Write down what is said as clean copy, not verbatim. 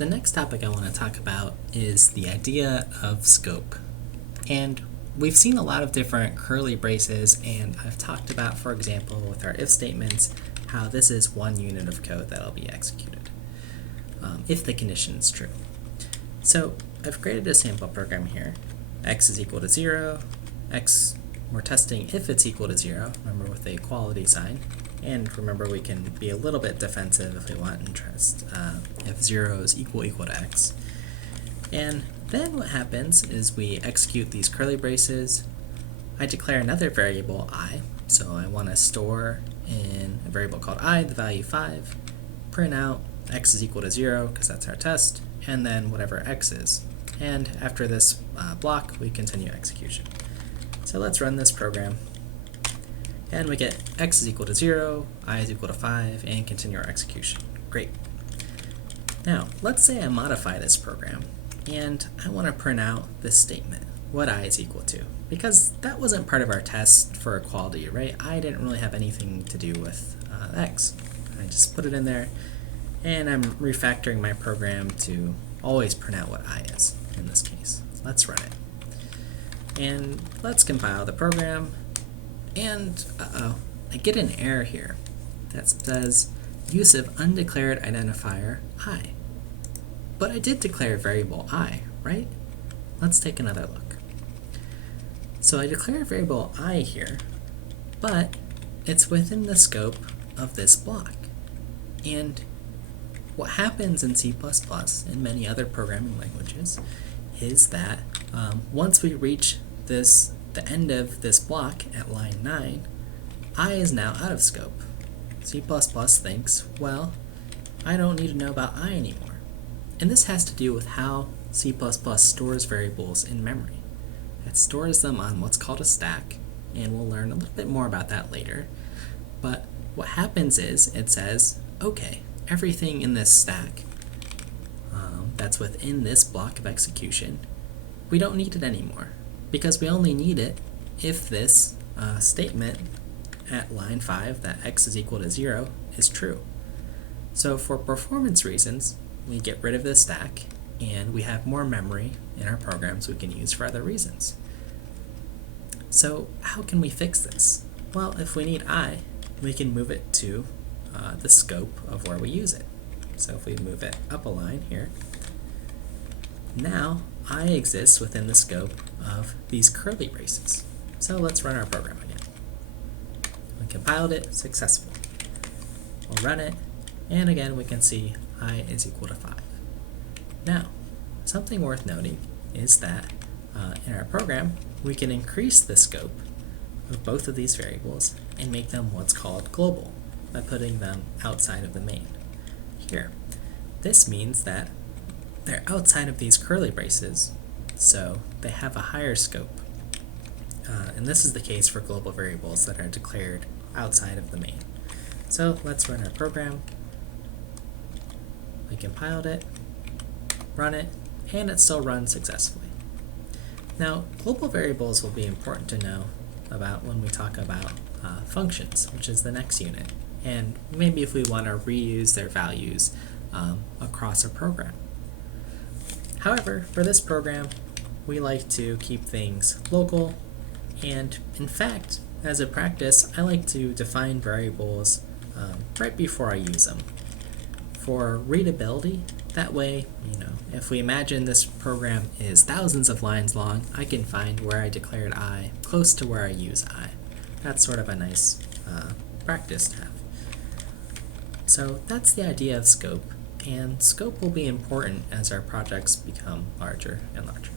The next topic I want to talk about is the idea of scope. And we've seen a lot of different curly braces, and I've talked about, for example, with our if statements, how this is one unit of code that'll be executed if the condition is true. So I've created a sample program here. X is equal to 0, x, we're testing if it's equal to 0, remember with the equality sign. And remember, we can be a little bit defensive if we want and test if 0 is equal to x. And then what happens is we execute these curly braces. I declare another variable I, so I want to store in a variable called I the value 5, print out x is equal to 0 because that's our test, and then whatever x is. And after this block, we continue execution. So let's run this program. And we get x is equal to 0, I is equal to 5, and continue our execution. Great. Now, let's say I modify this program, and I want to print out this statement, what I is equal to. Because that wasn't part of our test for equality, right? I didn't really have anything to do with x. I just put it in there, and I'm refactoring my program to always print out what I is, in this case. So let's run it. And let's compile the program. And, I get an error here that says use of undeclared identifier I. But I did declare a variable I, right? Let's take another look. So I declare a variable I here, but it's within the scope of this block. And what happens in C++ and many other programming languages is that once we reach the end of this block at line 9, I is now out of scope. C++ thinks, well, I don't need to know about I anymore. And this has to do with how C++ stores variables in memory. It stores them on what's called a stack, and we'll learn a little bit more about that later. But what happens is it says, okay, everything in this stack that's within this block of execution, we don't need it anymore, because we only need it if this statement at line 5, that x is equal to 0, is true. So for performance reasons, we get rid of this stack, and we have more memory in our programs we can use for other reasons. So how can we fix this? Well, if we need I, we can move it to the scope of where we use it. So if we move it up a line here, now I exists within the scope of these curly braces. So let's run our program again. We compiled it successfully. We'll run it, and again we can see I is equal to 5. Now, something worth noting is that in our program, we can increase the scope of both of these variables and make them what's called global by putting them outside of the main. Here, this means that they're outside of these curly braces, so they have a higher scope. And this is the case for global variables that are declared outside of the main. So let's run our program. We compiled it, run it, and it still runs successfully. Now, global variables will be important to know about when we talk about functions, which is the next unit, and maybe if we want to reuse their values across a program. However, for this program, we like to keep things local, and in fact, as a practice, I like to define variables right before I use them. For readability, that way, if we imagine this program is thousands of lines long, I can find where I declared I close to where I use I. That's sort of a nice practice to have. So that's the idea of scope, and scope will be important as our projects become larger and larger.